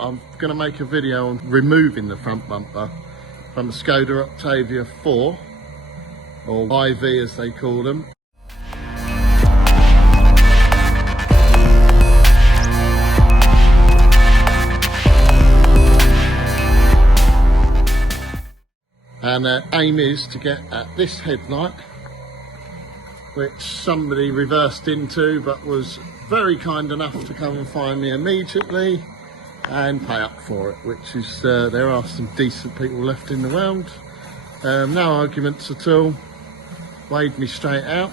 I'm going to make a video on removing the front bumper from the Skoda Octavia 4, or IV as they call them. And the aim is to get at this headlight, which somebody reversed into but was very kind enough to come and find me immediately and pay up for it, which is, there are some decent people left in the world. No arguments at all, weighed me straight out.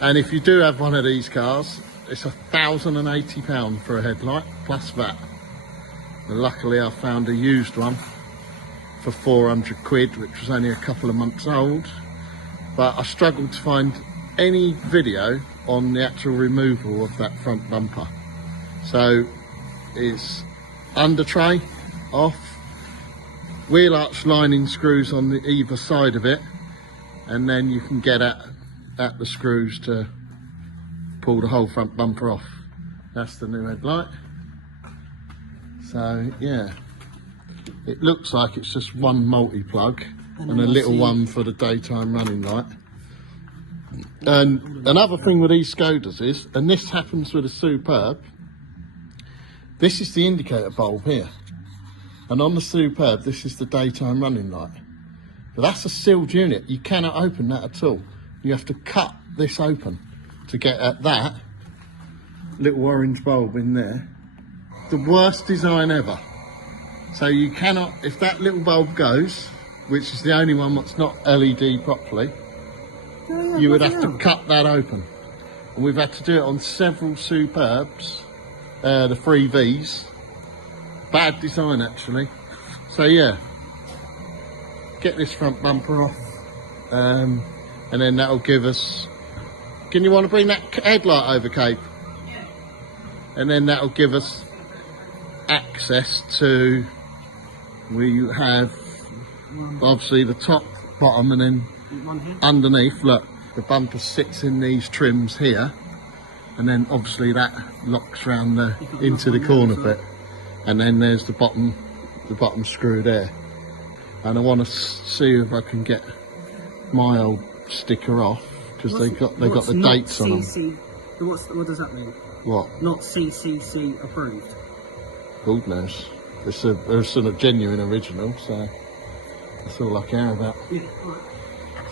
And if you do have one of these cars, it's £1,080 for a headlight plus VAT. And luckily I found a used one for 400 quid, which was only a couple of months old, but I struggled to find any video on the actual removal of that front bumper. So it's under tray off, wheel arch lining screws on the either side of it, and then you can get at the screws to pull the whole front bumper off. That's the new headlight. So yeah, it looks like it's just one multi-plug and a little one for the daytime running light. And another thing with these Skodas is, and this happens with a Superb, this is the indicator bulb here, and on the Superb this is the daytime running light. But that's a sealed unit, you cannot open that at all. You have to cut this open to get at that little orange bulb in there. The worst design ever. So you cannot, if that little bulb goes, which is the only one that's not LED properly, you would have to cut that open. And we've had to do it on several Superbs, the 3Vs. Bad design actually. So yeah, get this front bumper off, and then that'll give us, can you want to bring that headlight over, Cabe? Yeah. And then that'll give us access to, we have obviously the top, bottom, and then underneath, look, the bumper sits in these trims here, and then obviously that locks round the into the corner bit, and then there's the bottom screw there. And I want to see if I can get my old sticker off, because they got the dates on them. What does that mean? What? Not CCC approved. God knows. It's a sort of genuine original, so that's all I care about. Yeah, right.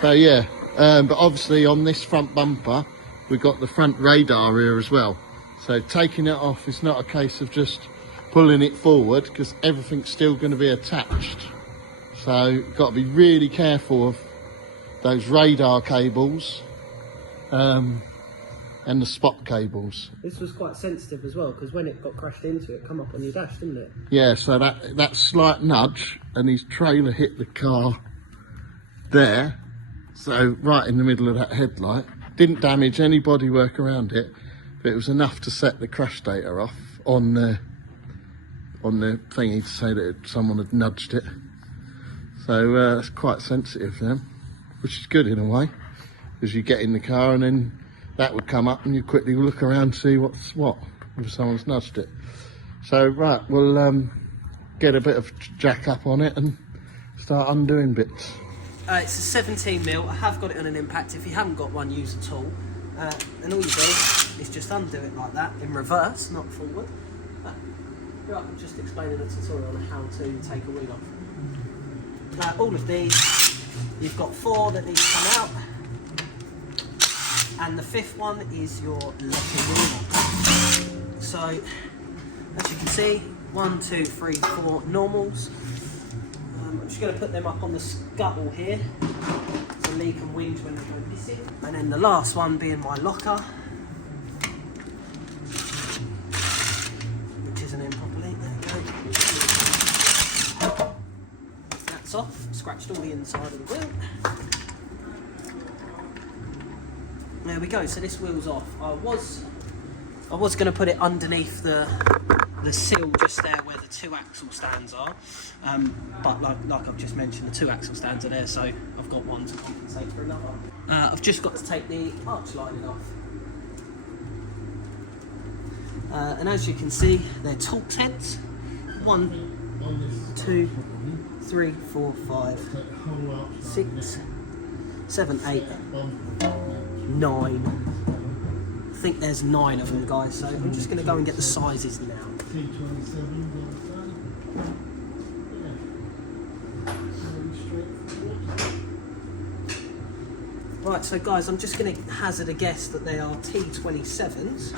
So yeah, but obviously on this front bumper we've got the front radar here as well. So taking it off is not a case of just pulling it forward, because everything's still going to be attached. So you've got to be really careful of those radar cables and the spot cables. This was quite sensitive as well, because when it got crashed into it, come up on your dash, didn't it? Yeah, so that slight nudge, and his trailer hit the car there, so right in the middle of that headlight. Didn't damage any bodywork around it, but it was enough to set the crash data off on the thingy to say that someone had nudged it. So it's quite sensitive then, which is good in a way, because you get in the car and then that would come up and you quickly look around to see what's what, if someone's nudged it. So right, we'll get a bit of jack up on it and start undoing bits. It's a 17mm. I have got it on an impact. If you haven't got one, use a tool. And all you do is just undo it like that, in reverse, not forward. Right, I'm just explaining a tutorial on how to take a wheel off. All of these, you've got 4 that need to come out. And the 5th one is your locking wheel. So, as you can see, 1, 2, 3, 4 normals. I'm just going to put them up on the scuttle here, so leak and wind when they go missing. And then the last one being my locker, which isn't in properly. There we go. That's off. Scratched all the inside of the wheel. There we go. So this wheel's off. I was going to put it underneath the sill just there where the 2 axle stands are, but like I've just mentioned, the 2 axle stands are there, so I've got one to compensate for another. I've just got to take the arch lining off. And as you can see, they're Torx heads. 1, 2, 3, 4, 5, 6, 7, 8, 9. I think there's 9 of them, guys, so I'm just going to go and get the sizes now. Right, so guys, I'm just going to hazard a guess that they are T27s.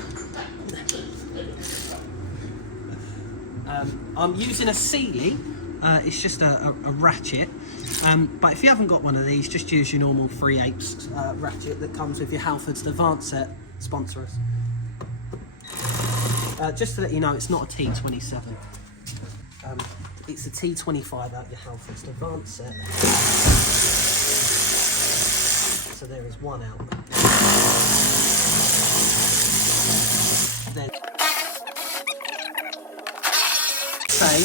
I'm using a Sealy, it's just a ratchet, but if you haven't got one of these, just use your normal 3/8 ratchet that comes with your Halfords Advanced set. Sponsor us. Just to let you know, it's not a T27, it's a T25 out your Halfords Advanced set. So there is one out. Then say,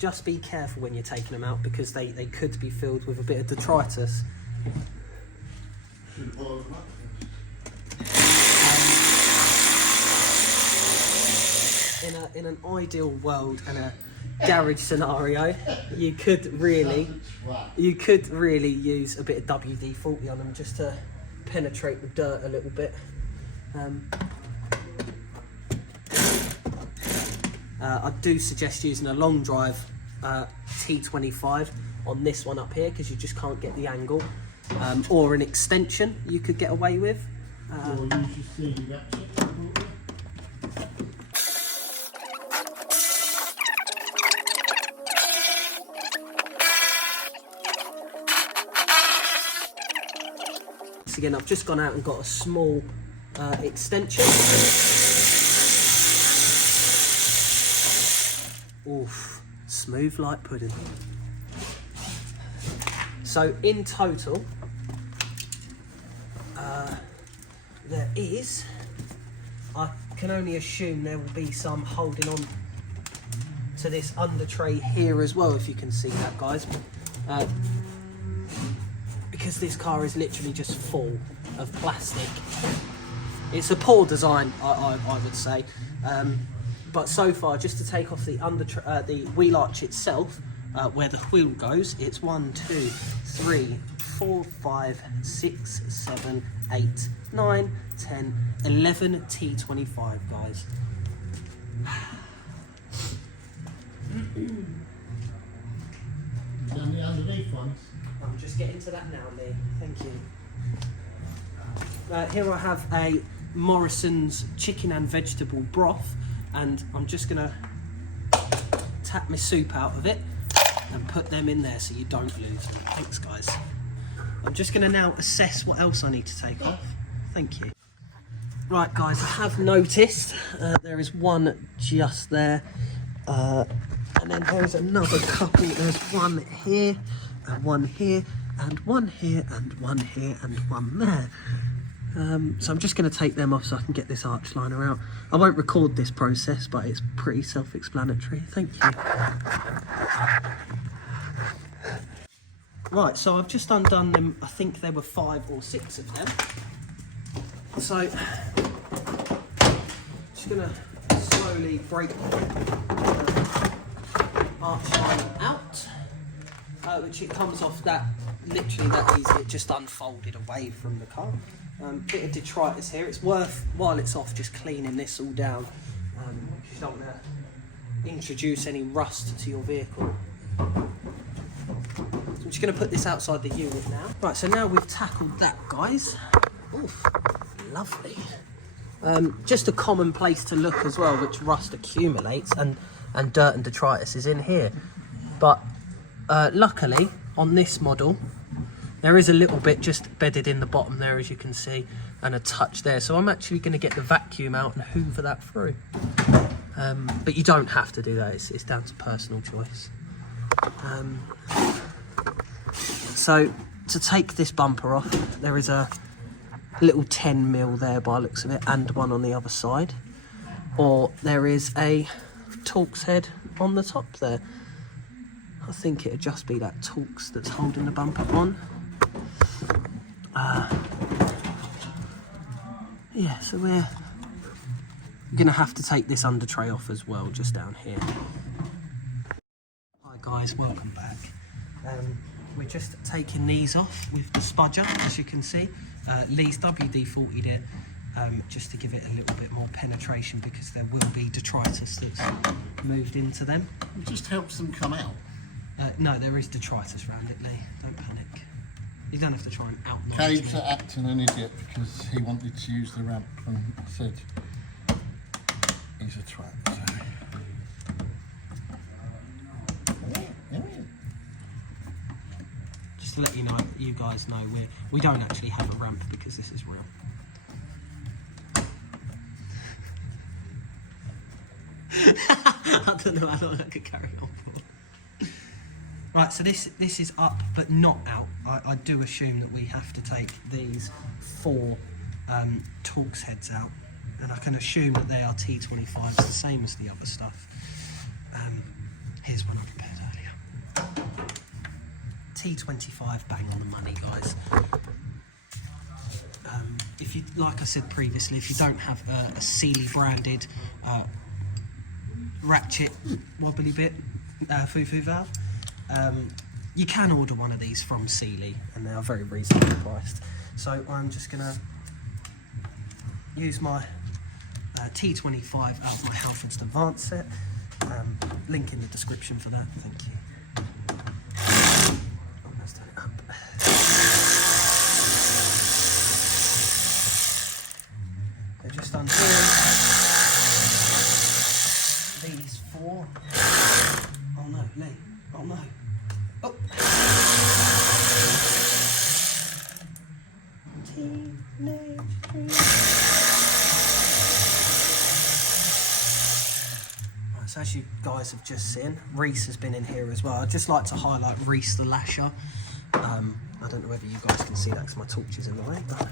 just be careful when you're taking them out because they could be filled with a bit of detritus. In an ideal world and a garage scenario, you could really use a bit of WD-40 on them just to penetrate the dirt a little bit. I do suggest using a long drive T25 on this one up here because you just can't get the angle, or an extension you could get away with. Again, I've just gone out and got a small extension. Oof, smooth like pudding. So in total, there is, I can only assume there will be some holding on to this under tray here as well, if you can see that, guys. Because this car is literally just full of plastic. It's a poor design, I would say. But so far, just to take off the wheel arch itself, where the wheel goes, it's 1, 2, 3, 4, 5, 6, 7, 8, 9, 10, 11 T25, guys. And the underneath ones? I'm just getting to that now, Lee. Thank you. Here I have a Morrison's chicken and vegetable broth, and I'm just going to tap my soup out of it and put them in there so you don't lose them. Thanks, guys. I'm just going to now assess what else I need to take off. Thank you. Right, guys, I have noticed there is one just there, and then there is another couple. There's one here, and one here, and one here, and one here, and one there. So I'm just going to take them off so I can get this arch liner out. I won't record this process, but it's pretty self-explanatory. Thank you. Right, so I've just undone them. I think there were 5 or 6 of them. So, just going to slowly break arch liner out, which it comes off that, literally that easy. It just unfolded away from the car. Bit of detritus here. It's worth, while it's off, just cleaning this all down. You don't want to introduce any rust to your vehicle. I'm just going to put this outside the unit now. Right, so now we've tackled that, guys. Oof, lovely. Just a common place to look as well, which rust accumulates, and dirt and detritus is in here. But luckily, on this model, there is a little bit just bedded in the bottom there, as you can see, and a touch there. So I'm actually going to get the vacuum out and hoover that through. But you don't have to do that. It's down to personal choice. So to take this bumper off, there is a little 10mm there by the looks of it, and one on the other side. Or there is a Torx head on the top there. I think it'd just be that Torx that's holding the bumper on. Yeah, so we're You're going to have to take this under tray off as well, just down here. Hi guys, welcome back. We're just taking these off with the spudger, as you can see. Lee's WD-40'd it just to give it a little bit more penetration, because there will be detritus that's moved into them. It just helps them come out. No, there is detritus around it, Lee. Don't panic. You don't have to try and out-knowledge Cabe's me. acting an idiot because he wanted to use the ramp and said he's a twat. So. Just to let you know, you guys know, we don't actually have a ramp because this is real. I don't know how long I could carry on for. Right, so this is up but not out. I do assume that we have to take these 4 Torx heads out, and I can assume that they are T25s, the same as the other stuff. Here's one I prepared earlier. T25, bang on the money, guys. If you, like I said previously, if you don't have a Sealy branded ratchet wobbly bit foo-foo valve, you can order one of these from Sealy, and they are very reasonably priced. So I'm just gonna use my T25 out of my Halfords Advanced set. Link in the description for that, thank you. Oh, let's turn it up. They're just undoing these 4. Oh no, Lee. Oh no. Oh. Teenage dream. Right, so as you guys have just seen, Reese has been in here as well. I'd just like to highlight Reese the Lasher. I don't know whether you guys can see that because my torch is in the way, but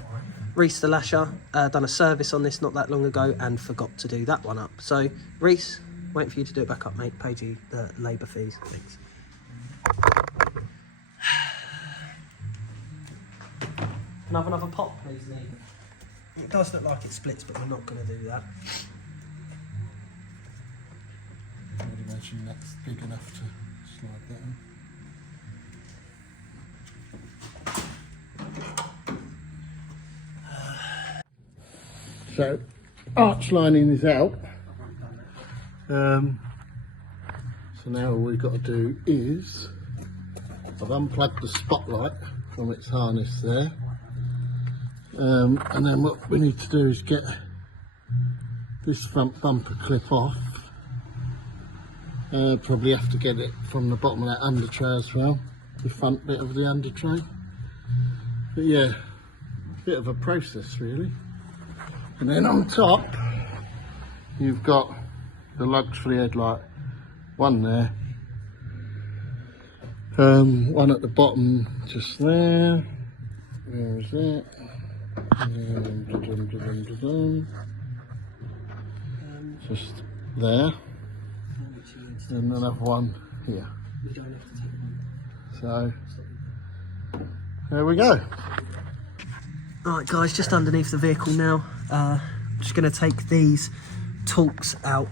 Reese the Lasher done a service on this not that long ago and forgot to do that one up. So Reese, waiting for you to do it back up, mate. Paid you the labour fees, please. Can I have another pop, please, Lee? It does look like it splits, but we're not going to do that. I would imagine that's big enough to slide that in. So, arch lining is out. So now all we've got to do is, I've unplugged the spotlight from its harness there. And then what we need to do is get this front bumper clip off. Probably have to get it from the bottom of that under tray as well, the front bit of the under tray. But yeah, bit of a process really. And then on top, you've got the lugs for the headlight, one there, one at the bottom just there. Where is it? Just there, and another one here. So there we go. Alright guys, just underneath the vehicle now. I'm just going to take these Torx out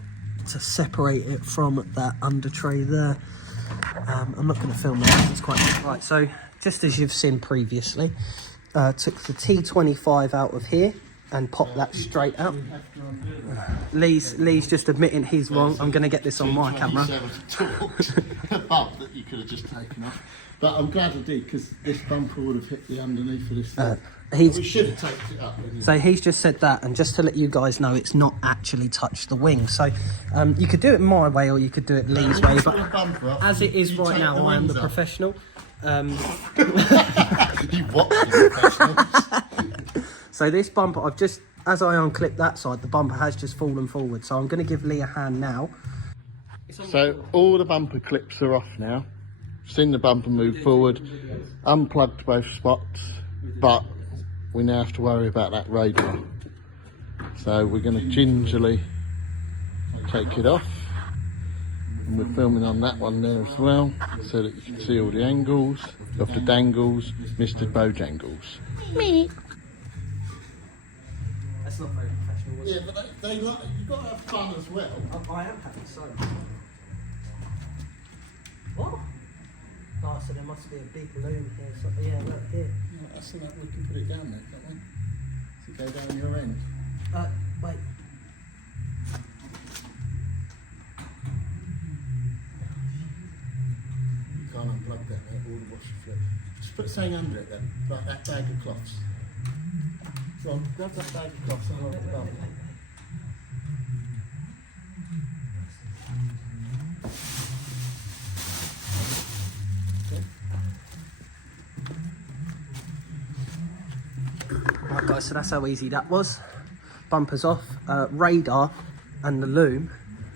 to separate it from that under tray there. I'm not going to film that, it's quite right. So just as you've seen previously, took the T25 out of here and popped that straight out. Lee's just admitting he's wrong. I'm going to get this on my camera. Bump that you could have just taken off. But I'm glad I did, because this bumper would have hit the underneath of this thing. We should have taken it up. So he's just said that, and just to let you guys know, it's not actually touched the wing. So you could do it my way or you could do it Lee's way, but as it is right now, I am the professional. You watch the professionals. So this bumper, I've just, as I unclip that side, the bumper has just fallen forward. So I'm going to give Lee a hand now. So all the bumper clips are off now. Seen the bumper move forward, unplugged both spots, but we now have to worry about that radar. So we're going to gingerly take it off, and we're filming on that one there as well, so that you can see all the angles of the dangles, Mr. Bojangles. That's not very professional was. Yeah, but they like, you've got to have fun as well. I am having so. What? Oh, so there must be a big loom here. So, yeah, look here. Yeah, I see that we can put it down there, can't we? To go down your end. Wait. You can't unplug that, mate, all the washer fluid. Just put something under it then, like that bag of cloths. Go on, grab that bag of cloths and hold it down. Right guys, so that's how easy that was. Bumpers off, radar and the loom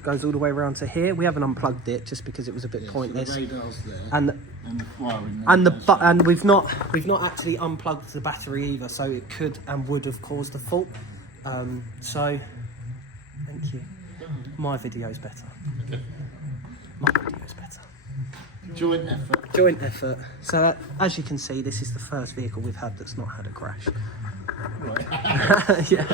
goes all the way around to here. We haven't unplugged it just because it was a bit pointless. So the radar's there, and the wiring and we've not actually unplugged the battery either, so it could and would have caused the fault. So thank you. My video's better. Okay. My video's better. Joint effort. Joint effort. So as you can see, this is the first vehicle we've had that's not had a crash. Right. Yeah.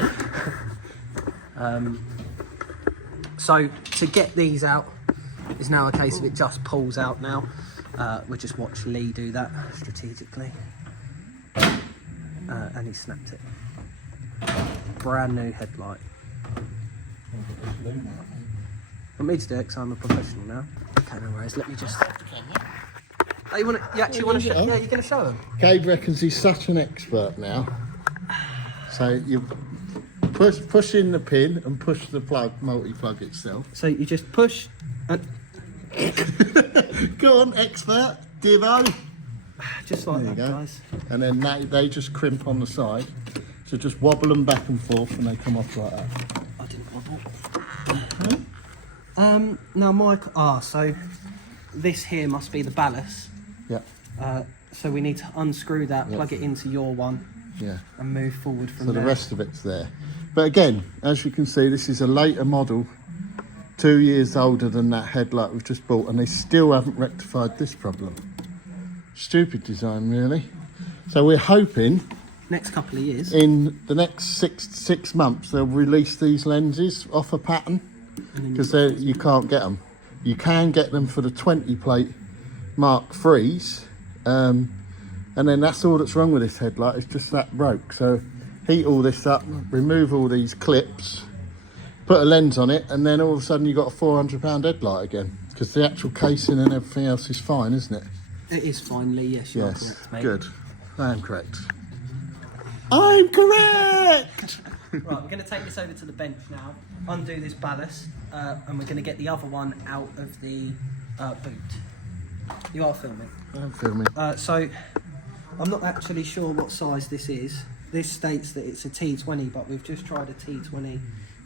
So to get these out is now a case of it just pulls out now. We'll just watch Lee do that strategically. And he snapped it. Brand new headlight. Want me to do it because I'm a professional now? Okay, no worries. Let me just... Oh, you actually want to show? Yeah, you're going to show them? Cabe reckons he's such an expert now. So you push in the pin and push the plug, multi-plug itself. So you just push and... Go on, expert. Divo. Just like There that, you go. guys. And then they just crimp on the side. So just wobble them back and forth and they come off like that. I didn't wobble. Now Mike, so this here must be the ballast. Yeah. So we need to unscrew that, Yeah. plug it into your one, Yeah. and move forward from So there. the rest of it's there. But again, as you can see, this is a later model, 2 years older than that headlight we've just bought, and they still haven't rectified this problem. Stupid design, really. So we're hoping Next couple of years. in the next six months they'll release these lenses off a pattern, because you can't get them. You can get them for the 20 plate Mark IIIs, and then that's all that's wrong with this headlight. It's just that broke. So heat all this up, remove all these clips, put a lens on it, and then all of a sudden you've got a £400 headlight again, because the actual casing and everything else is fine, isn't it? It is fine, Lee. Yes, you are Yes, correct, mate. good. I am correct. I'm correct! Right, we're going to take this over to the bench now, undo this ballast, and we're going to get the other one out of the boot. You are filming. I'm filming. So, I'm not actually sure what size this is. This states that it's a T20, but we've just tried a T20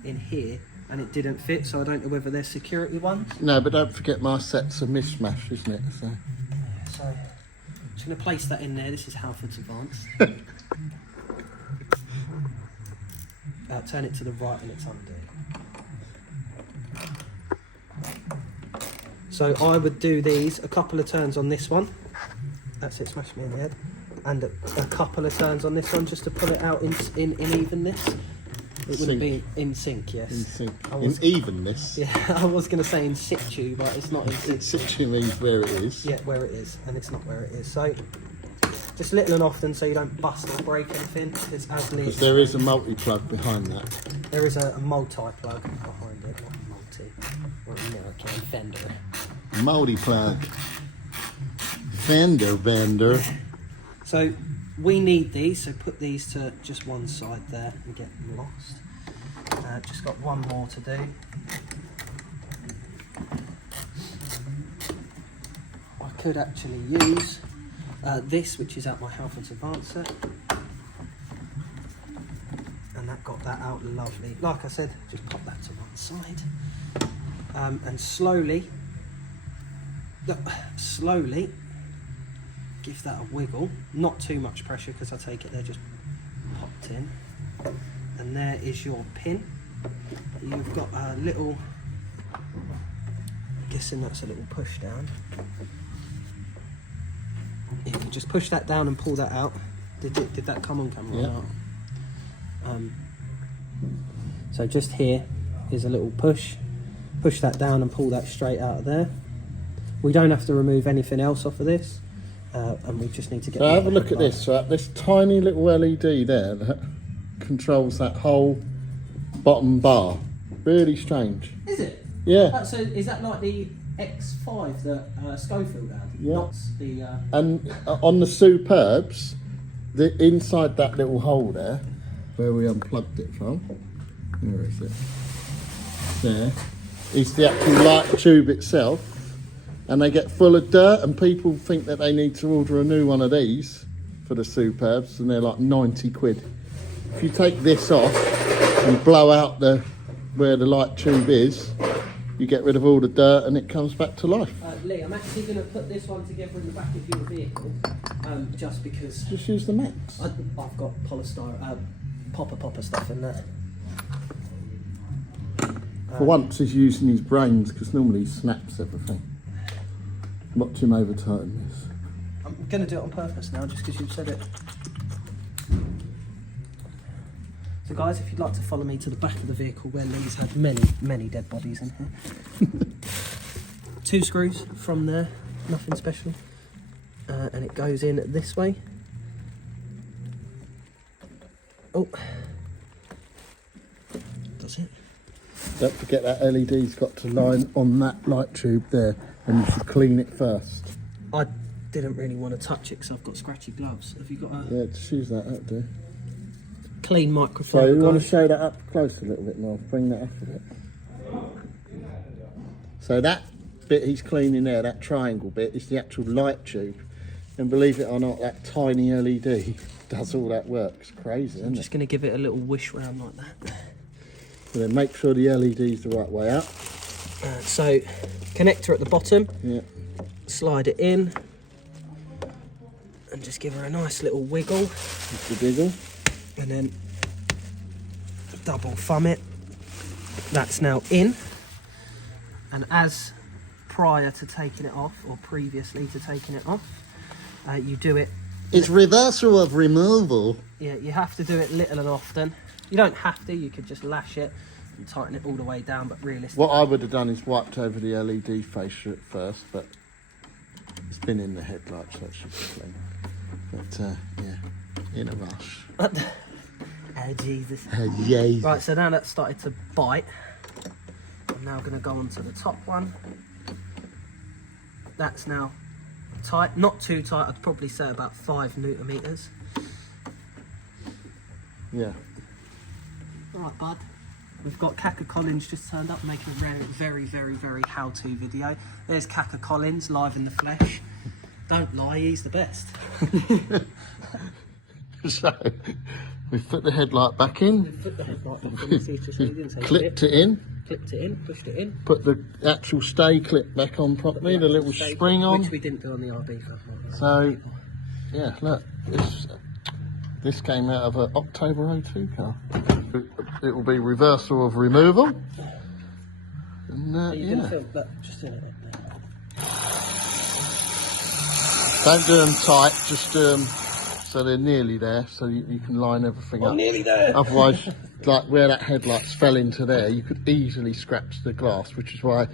in here, and it didn't fit, so I don't know whether they're security ones. No, but don't forget my set's a mishmash, isn't it? So. So, I'm just going to place that in there. This is Halford's Advanced. Turn it to the right and it's undone. So I would do these, a couple of turns on this one. That's it, smash me in the head. And a couple of turns on this one just to pull it out in evenness. It wouldn't be in sync, yes. In sync. In evenness. Yeah, I was going to say in situ, but it's not in In situ. situ means where it is. Yeah, where it is, and it's not where it is. So, just little and often so you don't bust or break anything. It's as Lee Because there is a multi-plug behind that. There is a multi-plug behind it, or multi, or American fender. Multi-plug. Fender bender. So we need these, so put these to just one side there and get them lost. Just got one more to do. I could actually use this, which is out my Halford's Advancer. And that got that out lovely. Like I said, just pop that to one side. And slowly give that a wiggle. Not too much pressure because I take it they're just popped in. And there is your pin. You've got a little, I'm guessing that's a little push down. You can just push that down and pull that out. Did that come on camera? Yeah. Or not? So just here is a little push. Push that down and pull that straight out of there. We don't have to remove anything else off of this, and we just need to get. So have a look at this. So this tiny little LED there that controls that whole bottom bar. Really strange. Is it? Yeah. So is that like the X5 that Schofield had? Yeah. Not the. And on the Superbs, the inside that little hole there, where we unplugged it from, where is it? There is the actual light tube itself, and they get full of dirt, and people think that they need to order a new one of these for the Superbs, and they're like 90 quid. If you take this off and blow out where the light tube is, you get rid of all the dirt and it comes back to life. Lee, I'm actually going to put this one together in the back of your vehicle, just because. Just use the Max. I've got polystyrene, popper stuff in there. For once he's using his brains, because normally he snaps everything. Watch him over tighten this. I'm going to do it on purpose now, just because you've said it. So guys, if you'd like to follow me to the back of the vehicle where Lee's had many dead bodies in here. 2 screws from there, nothing special. And it goes in this way. Oh. Does it? Don't forget that LED's got to line on that light tube there, and you should clean it first. I didn't really want to touch it because I've got scratchy gloves. Have you got a Yeah, just use that, that'll do. clean microfiber? So you want to guys? show that up close a little bit more, bring that up a bit. So that bit he's cleaning there, that triangle bit, is the actual light tube. And believe it or not, that tiny LED does all that work. It's crazy, isn't I'm it? just going to give it a little wish round like that. So then make sure the LED's the right way up. So, connector at the bottom, Yeah. slide it in, and just give her a nice little wiggle, Just a wiggle. and then double thumb it. That's now in, and as prior to taking it off, or previously to taking it off, you do it. It's reversal of removal. Yeah, you have to do it little and often. You don't have to, you could just lash it and tighten it all the way down, but realistically... What I would have done is wiped over the LED fascia at first, but it's been in the headlight, so it should be clean. But, yeah, in a rush. Oh, Jesus. Yay. Right, so now that's started to bite. I'm now going to go on to the top one. That's now tight, not too tight, I'd probably say about 5 Newton meters. Yeah. Alright, bud. We've got Kaka Collins just turned up making a very how-to video. There's Kaka Collins live in the flesh. Don't lie, he's the best. So, we've put the headlight back in. Put the headlight back in, see if you didn't say Clipped it in. Clipped it in, pushed it in. Put the actual stay clip back on properly, the little Stay- spring on. Which we didn't do on the RB for. So, yeah, look, this came out of an October 02 car. It will be reversal of removal. And, Are you going to yeah. film that? Just in it. Don't do them tight, just do them so they're nearly there, so you can line everything up. Nearly there. Otherwise, like where that headlights fell into there, you could easily scratch the glass, which is why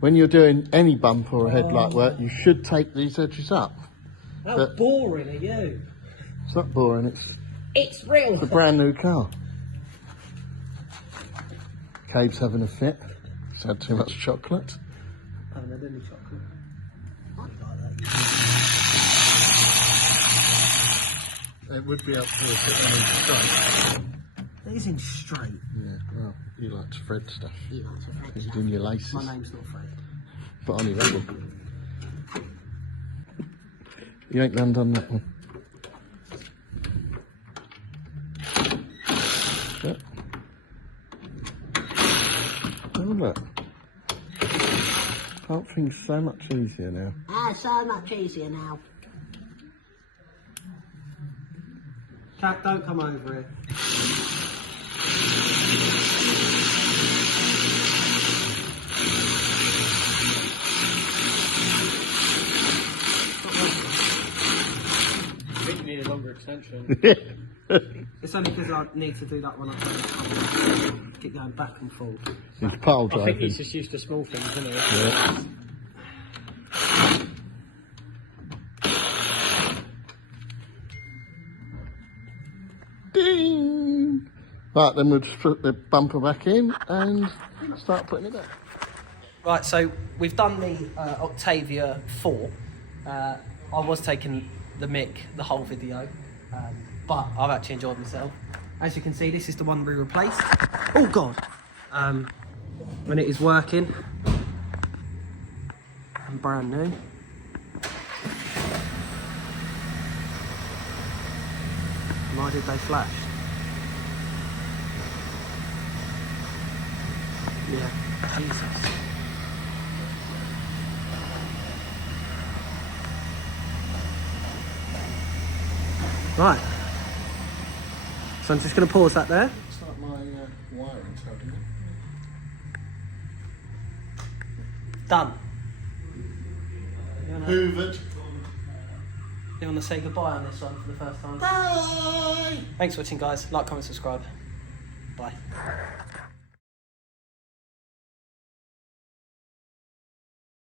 when you're doing any bumper or headlight work, you should take these edges up. How But- boring are you? It's not boring, It's real. it's a brand new car. Cabe's having a fit. He's had too much chocolate. I haven't had any chocolate. I like that. It would be up to us It is in straight. Yeah, well, you like to thread stuff. He likes a French. He's in your laces. My name's not Fred. But on your rebel. You ain't done that one. Yeah. Oh look. Can't think so much easier now. Ah, so much easier now. Cat, don't come over here. I think you need a longer extension. mention. It's only because I need to do that when I turn the car on. Keep going back and forth. It's pile I think driving. he's just used to small things, isn't he? Yeah. Ding! Right, then we'll just put the bumper back in and start putting it back. Right, so we've done the Octavia 4. I was taking the mick the whole video, but I've actually enjoyed myself. As you can see, this is the one we replaced. Oh God! And it is working and brand new. Why did they flash? Yeah, Jesus. Right. So I'm just going to pause that there. It's like my wiring's holding it. Done. Hoovered. You want to say goodbye on this one for the first time? Bye! Thanks for watching, guys. Like, comment, subscribe. Bye.